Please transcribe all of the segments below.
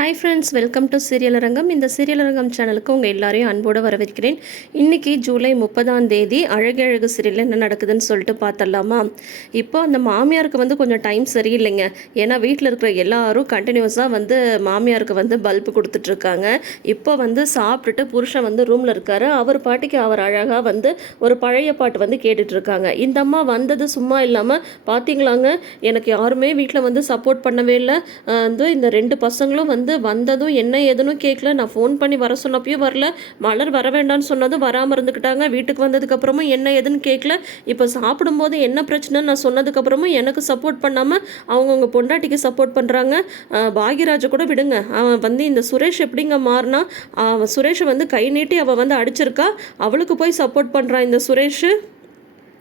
Hi friends, welcome to serial அரங்கம். இந்த serial அரங்கம் சேனலுக்கு உங்கள் எல்லாரையும் அன்போடு வரவேற்கிறேன். இன்றைக்கி ஜூலை 30ஆம் தேதி அழகு அழகு சீரியல் என்ன நடக்குதுன்னு சொல்லிட்டு பார்த்துடலாமா? இப்போ அந்த மாமியாருக்கு கொஞ்சம் டைம் சரியில்லைங்க. ஏன்னா வீட்டில் இருக்கிற எல்லாரும் கண்டினியூஸாக மாமியாருக்கு பல்பு கொடுத்துட்ருக்காங்க. இப்போ சாப்பிட்டுட்டு புருஷன் ரூமில் இருக்காரு. அவர் பாட்டிக்கு அவர் அழகாக ஒரு பழைய பாட்டு கேட்டுட்ருக்காங்க. இந்த அம்மா வந்தது சும்மா இல்லாமல் பார்த்தீங்களாங்க, எனக்கு யாருமே வீட்டில் சப்போர்ட் பண்ணவே இல்லை. இந்த 2 பசங்களும் வந்ததும் என்ன ஏதுன்னு கேட்கல. நான் ஃபோன் பண்ணி வர சொன்னப்பையும் வரல. மலர் வர வேண்டாம்னு சொன்னதும் வராமல் இருந்துக்கிட்டாங்க. வீட்டுக்கு வந்ததுக்கப்புறமும் என்ன ஏதுன்னு கேட்கல. இப்போ சாப்பிடும்போது என்ன பிரச்சனைன்னு நான் சொன்னதுக்கப்புறமும் எனக்கு சப்போர்ட் பண்ணாமல் அவங்கவுங்க பொண்டாட்டிக்கு சப்போர்ட் பண்ணுறாங்க. பாகியராஜை கூட விடுங்க, அவன் இந்த சுரேஷ் எப்படிங்க மாறினா? சுரேஷை கை நீட்டி அவள் அடிச்சிருக்கா. அவளுக்கு போய் சப்போர்ட் பண்ணுறான் இந்த சுரேஷ்.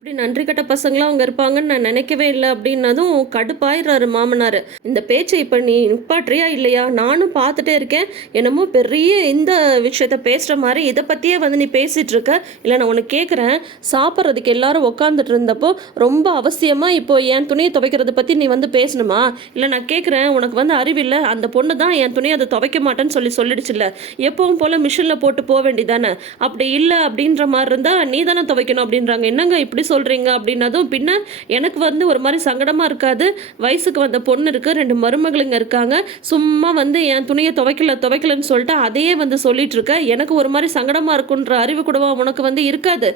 இப்படி நன்றி கட்ட பசங்களாம் அவங்க இருப்பாங்கன்னு நான் நினைக்கவே இல்லை அப்படின்னதும் கடுப்பாயிடுறாரு மாமனார். இந்த பேச்சை இப்போ நீ நிப்பாட்றியா இல்லையா? நானும் பார்த்துட்டே இருக்கேன். என்னமோ பெரிய இந்த விஷயத்த பேசுகிற மாதிரி இதை பற்றியே நீ பேசிகிட்டு இருக்க. இல்லை, நான் உனக்கு கேட்குறேன், சாப்பிட்றதுக்கு எல்லாரும் உட்காந்துட்டு இருந்தப்போ ரொம்ப அவசியமாக இப்போ என் துணியை துவைக்கிறத பற்றி நீ பேசணுமா? இல்லை, நான் கேட்குறேன், உனக்கு அறிவில்லை? அந்த பொண்ணு தான் என் துணியை அதை துவைக்க மாட்டேன்னு சொல்லிடுச்சுல்ல. எப்பவும் போல் மிஷினில் போட்டு போக வேண்டியதானே? அப்படி இல்லை அப்படின்ற மாதிரி இருந்தால் நீ தானே துவைக்கணும் அப்படின்றாங்க. என்னங்க இப்படி சொல்கிறீங்க அப்படின்னதும் பின்ன எனக்கு ஒரு மாதிரி சங்கடமாக இருக்காது? வயசுக்கு வந்த பொண்ணு இருக்குது, 2 மருமகளுங்க இருக்காங்க. சும்மா என் துணியை துவைக்கலன்னு சொல்லிட்டு அதையே சொல்லிட்டு இருக்க. எனக்கு ஒரு மாதிரி சங்கடமாக இருக்குன்ற அறிவு கூடவா உனக்கு இருக்காது?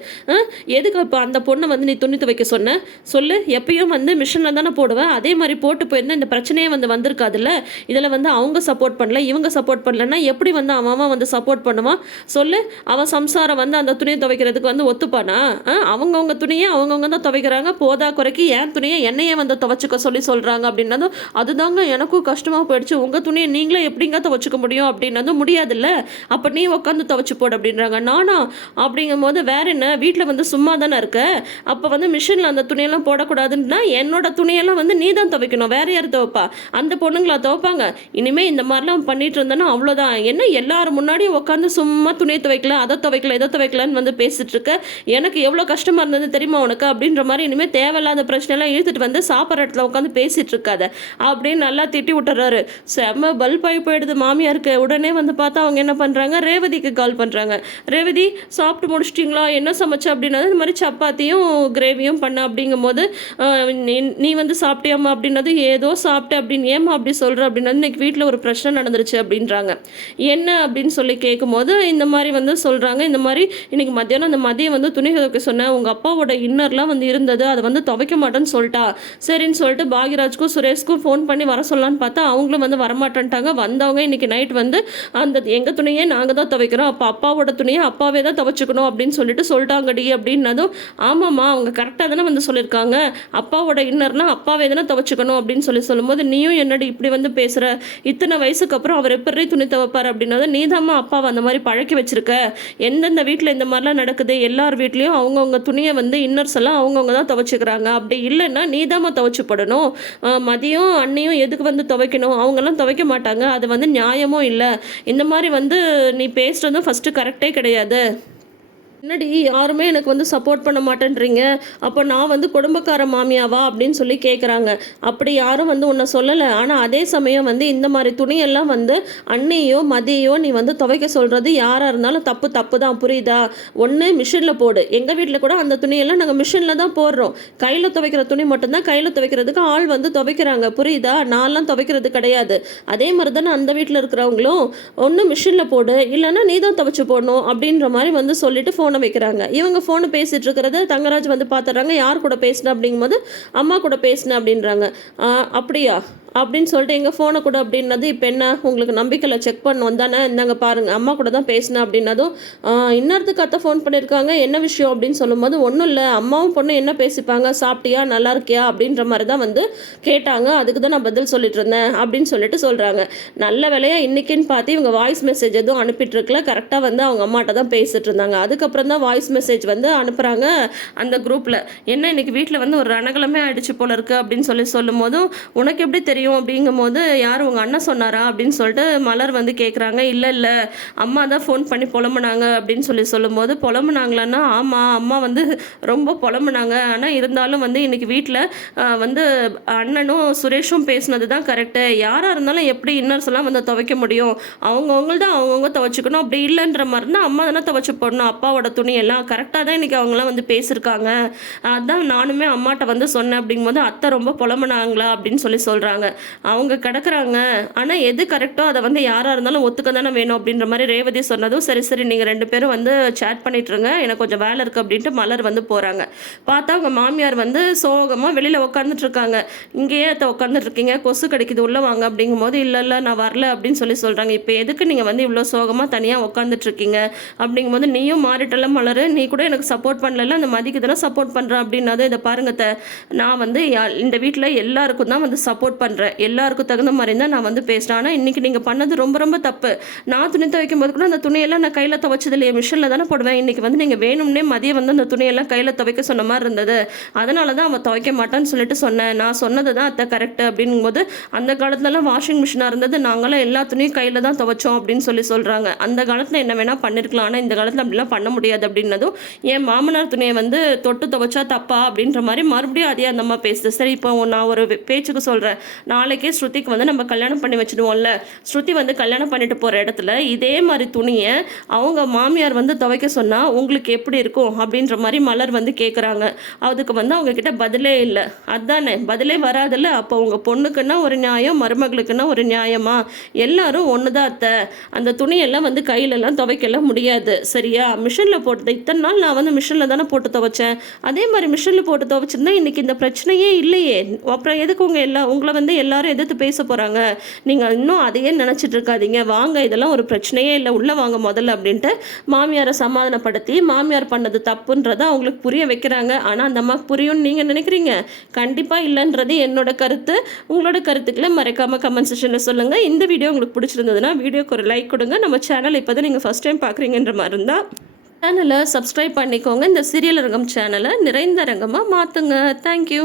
எதுக்கு இப்போ அந்த பொண்ணை நீ துணி துவைக்க சொன்ன? சொல்லு. எப்பயும் மிஷினில் தானே போடுவேன். அதே மாதிரி போட்டு போயிருந்தா இந்த பிரச்சனையே வந்திருக்காதுல்ல. இதில் அவங்க சப்போர்ட் பண்ணல, இவங்க சப்போர்ட் பண்ணலன்னா எப்படி அவன் சப்போர்ட் பண்ணுவான்? சொல்லு. அவன் சம்சாரம் அந்த துணியை துவைக்கிறதுக்கு ஒத்துப்பானா? அவங்கவுங்க துணியை அவங்கவுங்க தான் துவைக்கிறாங்க. போதா குறைக்கு என் துணியை என்னையே துவைச்சிக்க சொல்கிறாங்க அப்படின்னதும் அதுதாங்க எனக்கும் கஷ்டமாக போயிடுச்சு. உங்கள் துணியை நீங்களே எப்படிங்க துவைச்சிக்க முடியும் அப்படின்னதும் முடியாதுல்ல. அப்போ நீ உட்காந்து துவைச்சி போடு அப்படின்றாங்க. நானா? அப்படிங்கும் போது வேற என்ன, வீட்டில் சும்மா தானே இருக்க. அப்போ மிஷினில் அந்த துணியெல்லாம் போடக்கூடாதுன்னா என்னோட துணியெல்லாம் நீ தான் துவைக்கணும். வேற யார் துவைப்பா? அந்த பொண்ணுங்களா துவைப்பாங்க? இனிமேல் இந்த மாதிரிலாம் பண்ணிட்டு இருந்தேன்னா அவ்வளோதான். என்ன எல்லாரும் முன்னாடியும் உட்காந்து சும்மா துணியை துவைக்கல, அதை துவைக்கல, இதை துவைக்கலன்னு பேசிட்டு இருக்க. எனக்கு எவ்வளோ கஷ்டமாக இருந்தது தெரியுமா உனக்கு அப்படின்ற மாதிரி. இனிமேல் தேவையில்லாத பிரச்சனைலாம் இழுத்துட்டு சாப்பிட்ற இடத்துல உட்காந்து பேசிட்டு இருக்காத அப்படின்னு நல்லா திட்டி விட்டுறாரு. செம்ம பல்பாகி போயிடுது மாமியாருக்கு. உடனே பார்த்தா அவங்க என்ன பண்ணுறாங்க, ரேவதிக்கு கால் பண்ணுறாங்க. ரேவதி, சாப்பிட்டு முடிச்சிட்டிங்களா? என்ன சமைச்ச அப்படின்னது. இந்த மாதிரி சப்பாத்தியும் கிரேவியும் பண்ண அப்படிங்கும் போது நீ சாப்பிட்டியாம்மா அப்படின்னது. ஏதோ சாப்பிட்டேன் அப்படின்னு. ஏம்மா அப்படி சொல்கிற அப்படின்னது. இன்னைக்கு வீட்டில் ஒரு பிரச்சனை நடந்துருச்சு அப்படின்றாங்க. என்ன அப்படின்னு சொல்லி கேட்கும்போது இந்த மாதிரி சொல்கிறாங்க. இந்த மாதிரி இன்னைக்கு மத்தியானம் அந்த மதியம் துணி துவைக்க சொன்னேன். உங்கள் அப்பாவோட இன்னர்லாம் இருந்தது, அதை துவைக்க மாட்டேன்னு சொல்லிட்டா. சரின்னு சொல்லிட்டு பாகியராஜ்க்கும் சுரேஷ்க்கும் ஃபோன் பண்ணி வர சொல்லலான்னு பார்த்தா அவங்களும் வரமாட்டேன்ட்டாங்க. வந்தவங்க இன்னைக்கு நைட் அந்த எங்கள் துணியை நாங்கள் தான் துவைக்கிறோம், அப்போ அப்பாவோட துணியை அப்பாவே தான் துவைச்சிக்கணும் அப்படின்னு சொல்லிட்டாங்கடி அப்படின்னதும் ஆமாம்மா, அவங்க கரெக்டாக தானே சொல்லியிருக்காங்க. அப்பாவோட இன்னர்னா அப்பாவே தானே துவைச்சிக்கணும் அப்படின்னு சொல்லும்போது நீயும் என்னடி இப்படி பேசுகிற? இத்தனை வயசுக்கு அப்புறம் அவர் எப்படி துணி துவைப்பார் அப்படின்னதும் நீதாம்மா அப்பாவை அந்த மாதிரி பழக்கி வச்சிருக்க. எந்தெந்த வீட்டில் இந்த மாதிரிலாம் நடக்குது, எல்லார் வீட்லேயும் அவங்கவுங்க துணியை இன்னர்ஸ் எல்லாம் அவங்கவுங்க தான் துவைச்சிக்கிறாங்க. அப்படி இல்லைன்னா நீதாம்மா துவைச்சி போடணும். மதியம் அண்ணியும் எதுக்கு துவைக்கணும்? அவங்கெல்லாம் துவைக்க மாட்டாங்க. அது நியாயமும் இல்லை. இந்த மாதிரி நீ பேசுகிறதும் ஃபஸ்ட்டு கரெக்டே கிடையாது. என்னடி யாருமே எனக்கு சப்போர்ட் பண்ண மாட்டேன்றீங்க, அப்போ நான் குடும்பக்கார மாமியாவா அப்படின்னு சொல்லி கேட்குறாங்க. அப்படி யாரும் உன்னை சொல்லலை. ஆனால் அதே சமயம் இந்த மாதிரி துணியெல்லாம் அன்னையோ மதியோ நீ துவைக்க சொல்கிறது யாராக இருந்தாலும் தப்பு தான், புரியுதா? ஒன்று மிஷினில் போடு. எங்கள் வீட்டில் கூட அந்த துணியெல்லாம் நாங்கள் மிஷினில் தான் போடுறோம். கையில் துவைக்கிற துணி மட்டும்தான் கையில் துவைக்கிறதுக்கு ஆள் துவைக்கிறாங்க, புரியுதா? நான்லாம் துவைக்கிறது கிடையாது. அதே மாதிரி தானே அந்த வீட்டில் இருக்கிறவங்களும். ஒன்று மிஷினில் போடு, இல்லைன்னா நீ தான் துவைச்சி போடணும் அப்படின்ற மாதிரி சொல்லிட்டு ஃபோன் வைக்கிறாங்க. இவங்க ஃபோனை பேசிட்டு இருக்கிறத தங்கராஜ் பார்த்துறாங்க. யார் கூட பேசின அப்படிங்கும்போது அம்மா கூட பேசின அப்படின்றாங்க. அப்படியா அப்படின்னு சொல்லிட்டு எங்கள் ஃபோனை கூட அப்படின்னது. இப்போ என்ன உங்களுக்கு நம்பிக்கையில் செக் பண்ண வந்தானே, இந்தாங்க பாருங்கள் அம்மா கூட தான் பேசினேன் அப்படின்னதும் இன்னொருத்துக்கு அத்தை ஃபோன் பண்ணியிருக்காங்க. என்ன விஷயம் அப்படின்னு சொல்லும்போது ஒன்றும் இல்லை, அம்மாவும் பொண்ணு என்ன பேசிப்பாங்க, சாப்பிட்டியா, நல்லா இருக்கியா அப்படின்ற மாதிரி தான் கேட்டாங்க. அதுக்கு தான் நான் பதில் சொல்லிட்டு இருந்தேன் அப்படின்னு சொல்லிட்டு சொல்கிறாங்க. நல்ல வேலையாக இன்றைக்கின்னு பார்த்து இவங்க வாய்ஸ் மெசேஜ் எதுவும் அனுப்பிட்டுருக்கல. கரெக்டாக அவங்க அம்மாட்ட தான் பேசிட்டு இருந்தாங்க. அதுக்கப்புறம் தான் வாய்ஸ் மெசேஜ் அனுப்புகிறாங்க அந்த குரூப்பில். என்ன இன்னைக்கு வீட்டில் ஒரு ரணகலமே ஆயிடுச்சு போல இருக்குது அப்படின்னு சொல்லும் போதும் உனக்கு எப்படி தெரியும் தெரியும் அப்படிங்கும்போது, யார் உங்கள் அண்ணன் சொன்னாரா அப்படின்னு சொல்லிட்டு மலர் வந்து கேட்குறாங்க. இல்லை இல்லை, அம்மா தான் ஃபோன் பண்ணி புலம்புனாங்க அப்படின்னு சொல்லும்போது, புலம்புனாங்களான்னா ஆமாம், அம்மா வந்து ரொம்ப புலம்புனாங்க. ஆனால் இருந்தாலும் வந்து இன்னைக்கு வீட்டில் வந்து அண்ணனும் சுரேஷும் பேசுனது தான் கரெக்டு. யாராக இருந்தாலும் எப்படி இன்னர்ஸ் எல்லாம் வந்து துவைக்க முடியும்? அவங்கவுங்கள்தான் அவங்கவுங்க துவைச்சிக்கணும். அப்படி இல்லைன்ற மாதிரி இருந்தால் அம்மா தானே துவைச்சு போடணும். அப்பாவோட துணி எல்லாம் கரெக்டாக தான் இன்றைக்கி அவங்களாம் வந்து பேசியிருக்காங்க. அதான் நானுமே அம்மாட்ட வந்து சொன்னேன் அப்படிங்கும்போது, அத்தை ரொம்ப புலம்புனாங்களா அப்படின்னு சொல்கிறாங்க. அவங்க கிடக்குறாங்க. ஆனால் எது கரெக்டோ அதை வந்து யாராக இருந்தாலும் ஒத்துக்க தானே வேணும் அப்படின்ற மாதிரி ரேவதி சொன்னதும், சரி சரி நீங்கள் 2 பேரும் வந்து சேட் பண்ணிட்டுருங்க, எனக்கு கொஞ்சம் வேலை இருக்குது அப்படின்ட்டு மலர் வந்து போகிறாங்க. பார்த்தா அவங்க மாமியார் வந்து சோகமாக வெளியில் உட்காந்துட்டு இருக்காங்க. இங்கேயே உட்காந்துட்டு இருக்கீங்க, கொசு கடிக்குது, உள்ளே வாங்க அப்படிங்கும்போது, இல்லை இல்லை நான் வரல அப்படின்னு சொல்கிறாங்க. இப்போ எதுக்கு நீங்கள் வந்து இவ்வளோ சோகமாக தனியாக உட்காந்துட்டு இருக்கீங்க அப்படிங்கும்போது, நீயும் மாறிட்டல மலர், நீ கூட எனக்கு சப்போர்ட் பண்ணல, அந்த மதிக்கு தானே சப்போர்ட் பண்ணுறேன் அப்படின்னாது, இதை பாருங்க நான் வந்து இந்த வீட்டில் எல்லாருக்கும் தான் வந்து சப்போர்ட் பண்ணுறேன், எல்லாருக்கும் தகுந்த மாதிரி தான் நான் வந்து பேசுகிறேன். ஆனால் இன்றைக்கி நீங்கள் பண்ணது ரொம்ப ரொம்ப தப்பு. நான் துணி துவைக்கும் போது கூட அந்த துணியெல்லாம் நான் கையில் துவைச்சது இல்லையே, மிஷினில் தானே போடுவேன். இன்றைக்கி வந்து நீங்கள் வேணும்னே மதியம் வந்து அந்த துணியெல்லாம் கையில் துவைக்க சொன்ன மாதிரி இருந்தது, அதனால தான் அவன் துவைக்க மாட்டான்னு சொல்லிட்டு சொன்னேன். நான் சொன்னது தான் அத்தை கரெக்டு அப்படிங்கும்போது, அந்த காலத்துலலாம் வாஷிங் மிஷினாக இருந்தது, நாங்களாம் எல்லா துணியும் கையில் தான் துவைச்சோம் அப்படின்னு சொல்கிறாங்க. அந்த காலத்தில் என்ன வேணால் பண்ணியிருக்கலாம், ஆனால் இந்த காலத்தில் அப்படிலாம் பண்ண முடியாது அப்படின்னதும், என் மாமனார் துணியை வந்து தொட்டு துவைச்சா தப்பா அப்படின்ற மாதிரி மறுபடியும் அதே அந்த அம்மா பேசுது. சரி இப்போ நான் ஒரு பேச்சுக்கு சொல்கிறேன், நாளைக்கே ஸ்ருதிக்கு வந்து நம்ம கல்யாணம் பண்ணி வச்சுடுவோம்ல, ஸ்ருதி வந்து கல்யாணம் பண்ணிட்டு போகிற இடத்துல இதே மாதிரி துணியை அவங்க மாமியார் வந்து துவைக்க சொன்னால் உங்களுக்கு எப்படி இருக்கும் அப்படின்ற மாதிரி மலர் வந்து கேட்குறாங்க. அதுக்கு வந்து அவங்க கிட்ட பதிலே இல்லை. அதானே பதிலே வராதில்ல. அப்போ உங்கள் பொண்ணுக்குன்னா ஒரு நியாயம், மருமகளுக்குன்னா ஒரு நியாயமா? எல்லாரும் ஒன்று தான் அத்தை. அந்த துணியெல்லாம் வந்து கையிலலாம் துவைக்கலாம் முடியாது, சரியா? மிஷினில் போட்டது இத்தனை நாள் நான் வந்து மிஷினில் தானே போட்டு துவைச்சேன். அதே மாதிரி மிஷினில் போட்டு துவைச்சிருந்தா இன்றைக்கி இந்த பிரச்சனையே இல்லையே. அப்புறம் எதுக்கு உங்களை வந்து எல்லாரும் எதிர்த்து பேச போகிறாங்க? நீங்கள் இன்னும் அதையே நினச்சிட்டு இருக்காதீங்க, வாங்க இதெல்லாம் ஒரு பிரச்சனையே இல்லை, உள்ளே வாங்க முதல்ல அப்படின்ட்டு மாமியாரை சமாதானப்படுத்தி மாமியார் பண்ணது தப்புன்றதை அவங்களுக்கு புரிய வைக்கிறாங்க. ஆனால் அந்த அம்மாவுக்கு புரியும்னு நீங்கள் நினைக்கிறீங்க? கண்டிப்பாக இல்லைன்றது என்னோட கருத்து. உங்களோட கருத்துக்களை மறக்காமல் கமெண்ட் செக்ஷனில் சொல்லுங்கள். இந்த வீடியோ உங்களுக்கு பிடிச்சிருந்ததுன்னா வீடியோக்கு ஒரு லைக் கொடுங்க. நம்ம சேனல் இப்போ தான் நீங்கள் ஃபஸ்ட் டைம் பார்க்குறீங்கன்ற மாதிரி இருந்தால் சேனலை சப்ஸ்கிரைப் பண்ணிக்கோங்க. இந்த சீரியல் அரங்கம் சேனலை நிறைந்த அரங்கமாக மாற்றுங்க. தேங்க்யூ.